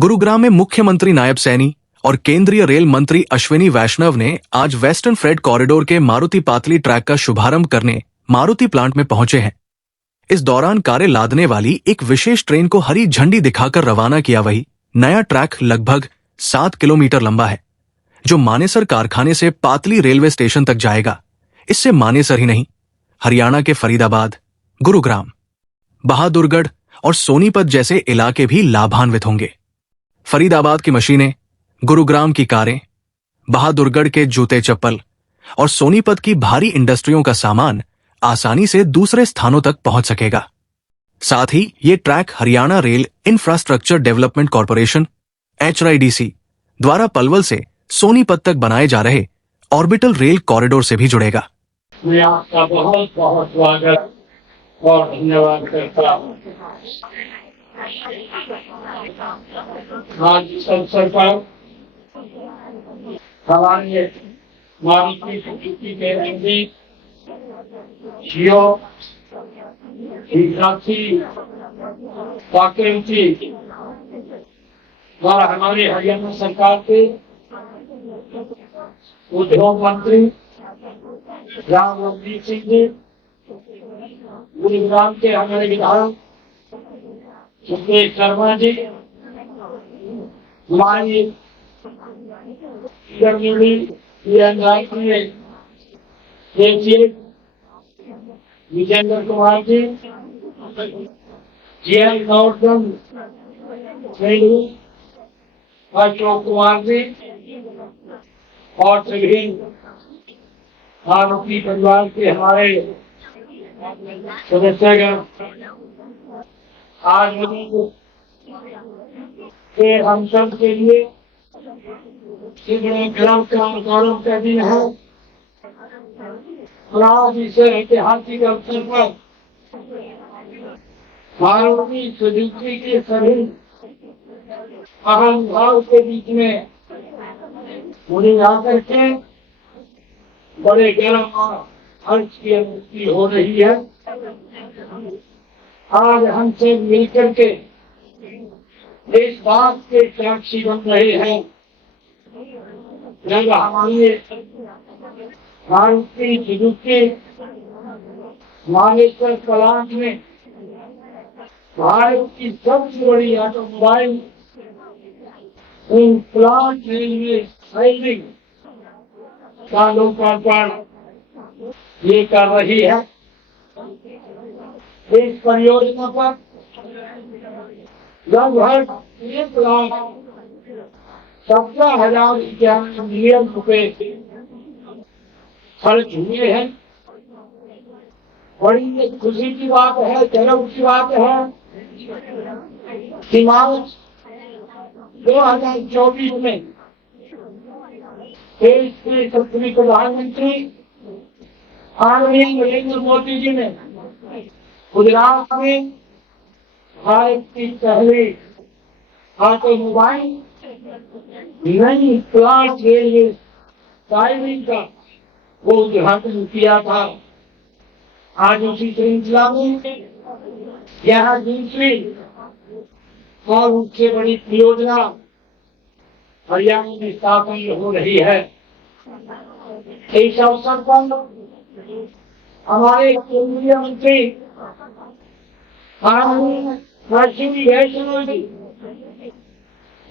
गुरुग्राम में मुख्यमंत्री नायब सैनी और केंद्रीय रेल मंत्री अश्विनी वैष्णव ने आज वेस्टर्न फ्रेट कॉरिडोर के मारुति पातली ट्रैक का शुभारंभ करने मारुति प्लांट में पहुंचे हैं। इस दौरान कारें लादने वाली एक विशेष ट्रेन को हरी झंडी दिखाकर रवाना किया। वही नया ट्रैक लगभग 7 किलोमीटर लंबा है, जो मानेसर कारखाने से पातली रेलवे स्टेशन तक जाएगा। इससे मानेसर ही नहीं, हरियाणा के फरीदाबाद, गुरुग्राम, बहादुरगढ़ और सोनीपत जैसे इलाके भी लाभान्वित होंगे। फरीदाबाद की मशीनें, गुरुग्राम की कारें, बहादुरगढ़ के जूते चप्पल और सोनीपत की भारी इंडस्ट्रियों का सामान आसानी से दूसरे स्थानों तक पहुंच सकेगा। साथ ही ये track Haryana rail infrastructure development corporation HRIDC द्वारा पलवल से सोनीपत तक बनाए जा रहे ऑर्बिटल रेल कॉरिडोर से भी जुड़ेगा। मैं आपका बहुत बहुत स्वागत और धन्यवाद करता हूँ। आज इस अवसर पर हमारे मारुति सुजुकी के MD जियो जी और हमारे हरियाणा सरकार के उद्योग मंत्री राम रणजीत सिंह जी, गुरुग्राम के हमारे विधायक सुरेश शर्मा जी, हमारी विजेंद्र कुमार जी, GL नौर्दन अशोक कुमार जी और सभी मारुति परिवार के हमारे सदस्यगण, आज के हम सब के लिए गर्व का दिन है। आज इस ऐतिहासिक अवसर पर मारुति सुजुकी के सभी अहम भाव के बीच में उन्हें आकर के बड़े गर्व और हर्ष की अनुभूति हो रही है। आज हमसे मिलकर के इस बात के साक्षी बन रहे हैं, जब हमारे मारुति सुजुकी मानेसर प्लांट में भारत की सबसे बड़ी ऑटोमोबाइल प्लांट रेलवे साइडिंग का लोकार्पण ये कर रही है। इस परियोजना पर लगभग 1,17,091 मिलियन रुपए खर्च हुए हैं। बड़ी खुशी की बात है, गर्व की बात है कि मार्च 2024 में देश के सत्रहवें प्रधानमंत्री आदरणीय नरेंद्र मोदी जी ने गुजरात में भारत की पहली ऑटोमोबाइल नई प्लांट रेलवे साइडिंग का वो उद्घाटन किया था। आज उसी श्रृंखला में यह दूसरी और उससे बड़ी परियोजना हरियाणा में स्थापना हो रही है। इस अवसर पर हमारे केंद्रीय मंत्री अश्विनी वैष्णव जी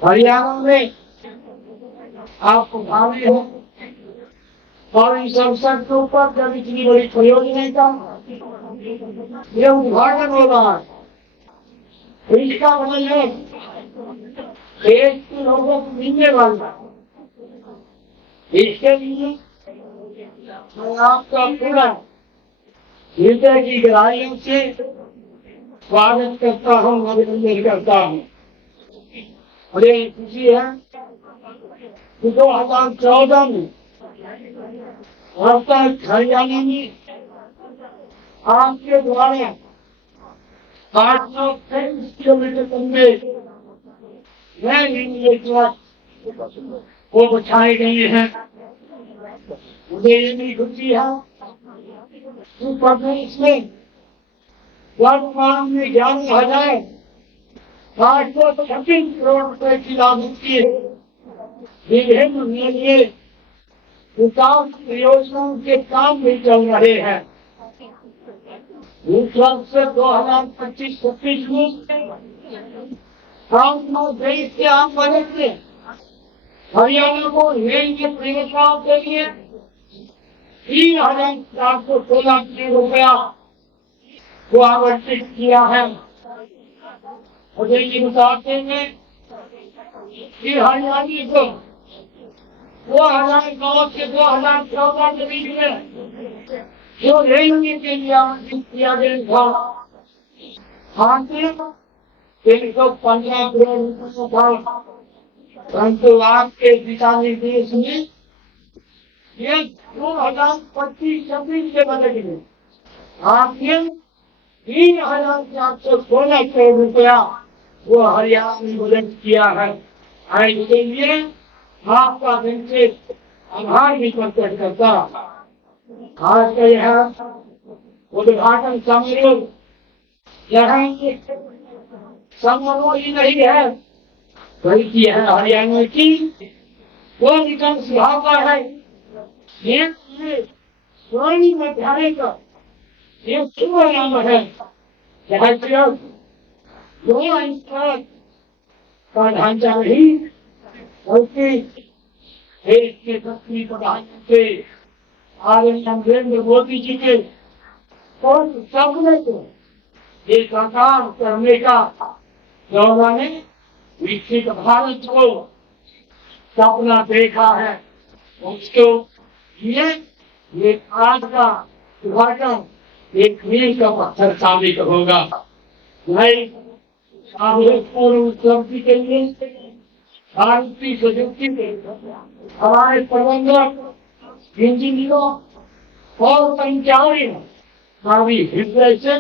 हरियाणा में आपको भावी है और इस अवसर के ऊपर जब इतनी बड़ी परियोजना का ये उद्घाटन हो रहा है, इसका मतलब देश के लोगों को मिलने वाला, इसके लिए मैं आपका पूरा हृदय की गहराइयों से स्वागत करता हूँ, अभिनंदन करता हूँ। मुझे खुशी है कि 2014 में अब तक हरियाणा में आपके द्वारा 823 किलोमीटर लंबे नए रेलवे ट्रैक वो बिछाए गए हैं। मुझे ये भी खुशी है कि प्रदेश में वर्तमान में 11,000 ₹836 करोड़ की लागत की विभिन्न नए विकास योजनाओं के काम भी चल रहे हैं। इस वर्ष 2025-26 में देश के आम बजट में हरियाणा को रेल की परियोजनाओं के लिए 3,416 करोड़ रुपया को आवंटित किया है। मुझे ये बताते हैं कि हरियाणा को 2009 से 2014 के बीच में जो रेलवे के लिए आवंटित किया गया था, हासिल 315 करोड़ रुपये था, परंतु आपके दिशा निर्देश में ये 2025-26 के बजट में आपने 3,416 करोड़ रुपया वो हरियाणा में बजट किया है। इसके लिए आपका दिल से आभार भी प्रकट करता। आज का यह उद्घाटन समारोह यहाँ समारोह ही नहीं है, बल्कि यह हरियाणा की वो विकास भावना है। ये स्वर्णिम अध्याय का ये शुभ नाम है। यह सिर्फ दो इंसान का ढांचा नहीं, बल्कि देश के शक्ति प्रधानमंत्री आदरणीय नरेंद्र मोदी जी के और सपने को ये साकार करने का जो उन्होंने विकसित भारत को सपना देखा है, उसको ये आज का उद्घाटन एक मील का पत्थर साबित होगा। नई पूर्व उपलब्धि के लिए भारतीय सुजुकी के हमारे प्रबंधक, इंजीनियरों और कर्मचारियों का भी हृदय से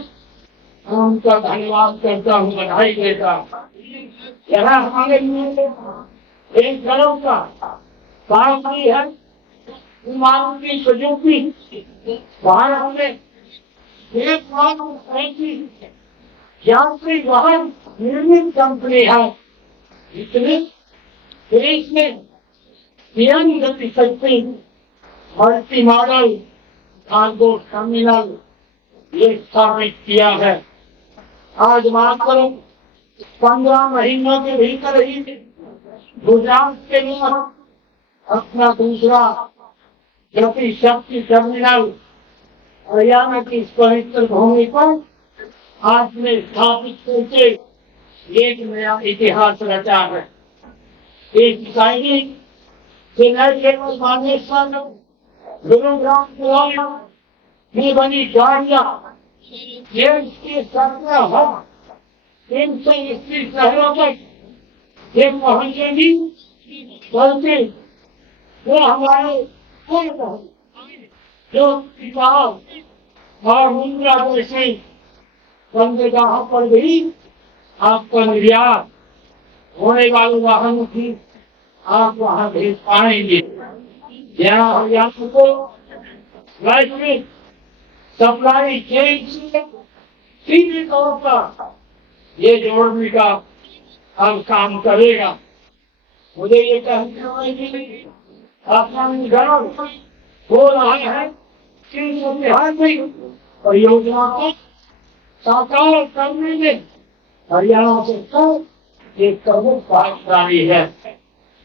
उनका धन्यवाद करता हूँ, बधाई देता हूँ। यह हमारे लिए एक गर्व का बात है। मारुति सुजुकी भारत में एकमात्र ऐसी यात्री वाहन निर्मित कंपनी है जिसने देश में पीएम गति शक्ति मल्टी मॉडल कार्गो टर्मिनल ये स्थापित किया है। आज मात्र 15 महीनों के भीतर ही गुजरात के लिए अपना दूसरा गति शक्ति टर्मिनल हरियाणा की इस पवित्र भूमि पर आपने स्थापित करके एक नया इतिहास रचा है। इस सैनिक से न केवल बागेश्वर गुरुग्राम में बनी गाड़ियां देश के 380 शहरों तक ये पहुंचेगी, बल्कि वो हमारे जो किताब और मुद्रा जैसे बंदरगाहों पर भी आपका निर्यात होने वाले वाहनों की आप वहां भेज पाएंगे। यहाँ हरियाणा को वैश्विक सप्लाई चेन से सीधे तौर पर ये जोड़ने का अब काम करेगा। मुझे ये कहते हुए कि अपना गर्व हो रहा है कि ऐतिहासिक परियोजना को साकार करने में हरियाणा सरकार एक प्रमुख भागीदारी है।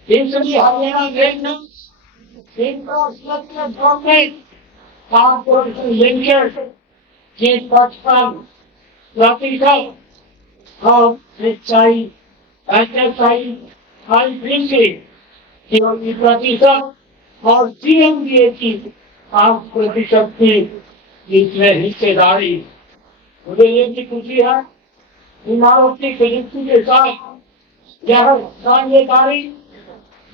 इसलिए Haryana government infrastructure development corporation limited के 55% और सिंचाई HSI IPC की प्रतिशत और CMDA की 5% की इसमें हिस्सेदारी। मुझे ये भी खुशी है मारुति सुजुकी के साथ यह साझेदारी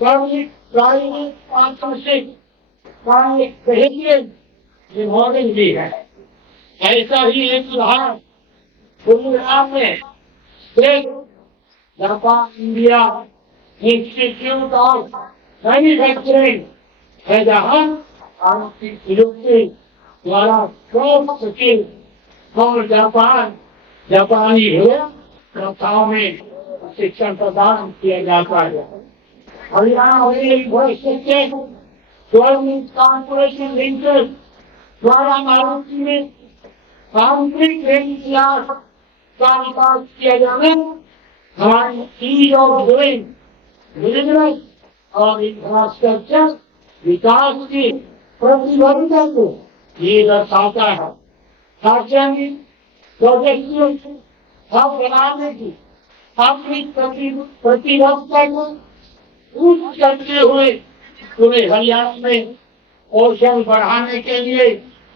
प्राइवेट पार्टनरशिप का एक बेहतरीन मॉडल भी है। ऐसा ही एक उदाहरण गुरुग्राम में Japan India institute of manufacturing है, जहाँ मारुति सुजुकी द्वारा और जापानी हो प्रथाओं में शिक्षण प्रदान किया जाता है। Haryana university government corporation limited द्वारा मारुति में पारंपरिक ट्रेन क्लास का विकास किया जाना हमारी ईज ऑफ डूइंग बिजनेस और इंफ्रास्ट्रक्चर विकास की प्रतिबद्धता को ये दर्शाता है। राज्य में प्रोजेक्ट हब बनाने की अपनी प्रतिबद्धता को पूर्ण करते हुए पूरे हरियाणा में कौशल बढ़ाने के लिए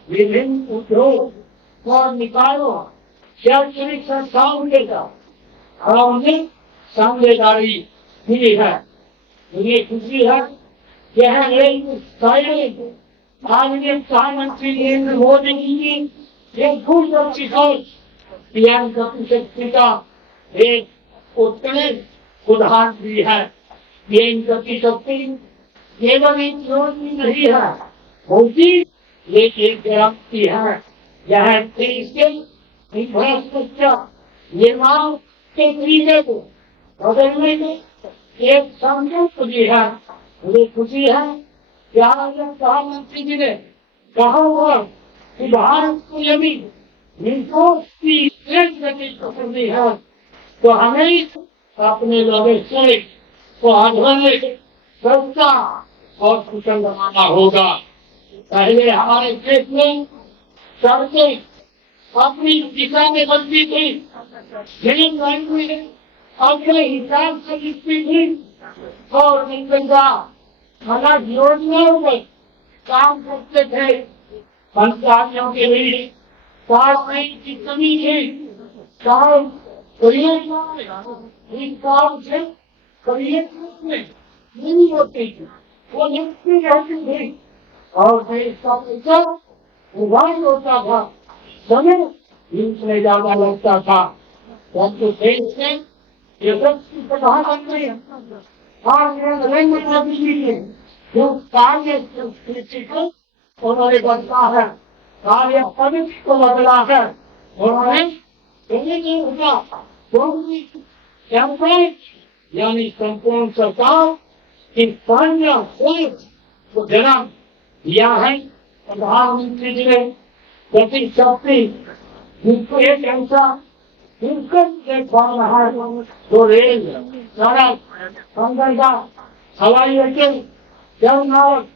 विभिन्न उद्योग और निकायों शैक्षणिक संस्थाओं के साथ हमने साझेदारी की है। मुझे खुशी है यह माननीय प्रधानमंत्री नरेंद्र मोदी जी की एक दूरदर्शी सोच पीएम गति शक्ति का एक उत्कृष्ट उदाहरण भी है। पीएम गति शक्ति केवल एक योजना नहीं है बल्कि ये एक गारंटी है। यह देश के इंफ्रास्ट्रक्चर निर्माण के तरीके को बदलने के एक संकल्प भी है। मुझे खुशी है कि आज प्रधानमंत्री जी ने कहा हुआ कि भारत को यदि विकास की तेज गति पकड़नी है तो हमें अपने लॉजिस्टिक्स को आधुनिक सस्ता और कुशल बनाना होगा। पहले हमारे देश में सड़कें अपनी दिशा में बनती थी, रेल लाइनें अपने हिसाब से लिखती थी और निकलता अलग योजनाओं में काम करते थे। पंचायतों के लिए तालमेल की कमी थी। काम काम से में नहीं होती थी, वो निकलती रहती थी और देश का पैसा उभार होता था, समय इसमें ज्यादा लगता था। परंतु देश में यशस्वी प्रधानमंत्री नरेंद्र मोदी जी ने जो कार्य संस्कृति को उन्होंने बदला है, कार्य पद्धति को बदला है। उन्होंने यानी संपूर्ण सरकार की सोच को जन्म दिया है। प्रधानमंत्री जी ने गति शक्ति जिसको एक ऐसा प्लेटफॉर्म है जो रेल, सड़क, बंदरगाह, हवाई अड्डे, जलमार्ग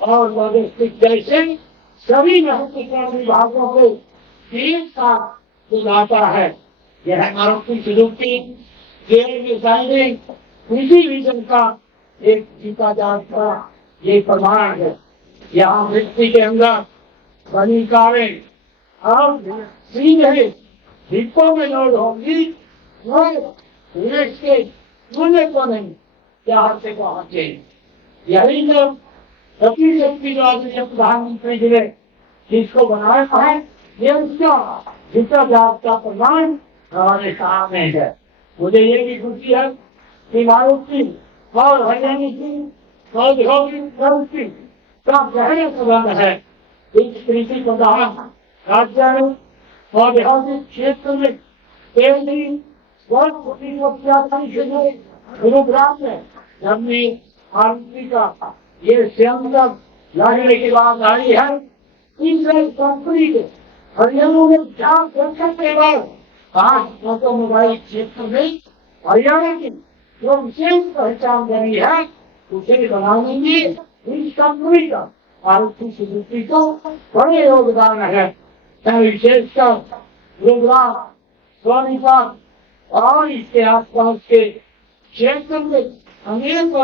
और लॉजिस्टिक जैसे सभी महत्वपूर्ण विभागों को एक साथ सुधारता है। यह मारुति सुजुकी रेल डिजाइनिंग कृषि विजन का एक जीता जाता ये प्रमाण है। यहाँ मिट्टी के अंदर बनी कारें अब सीधे डिब्बों में लोड होंगी, देश के चूल्हे को नहीं यहाँ से पहुंचे। यही तो गति शक्ति जो प्रधानमंत्री जी ने जिसको बनाया है, ये उसका जीता जागता प्रमाण हमारे सामने है। मुझे ये भी खुशी है कि मारुति और हरियाणा की औद्योगिक क्रांति का गहरा संबंध है। इस कृषि प्रधान राज्य में औद्योगिक क्षेत्र में केंद्रीय गुरुग्राम में हमने मारुति का ये संयंत्र लाने की बात आई है। तीसरे कंपनी के हरियाणा में जान के बाद आज ऑटोमोबाइल क्षेत्र में हरियाणा की जो विशेष पहचान बनी है उसे बनाने में इस कंपनी का मारुति सुजुकी को बड़े योगदान है। विशेषकर गुरुग्राम, सोनीपत और इसके आसपास के क्षेत्र में अनेक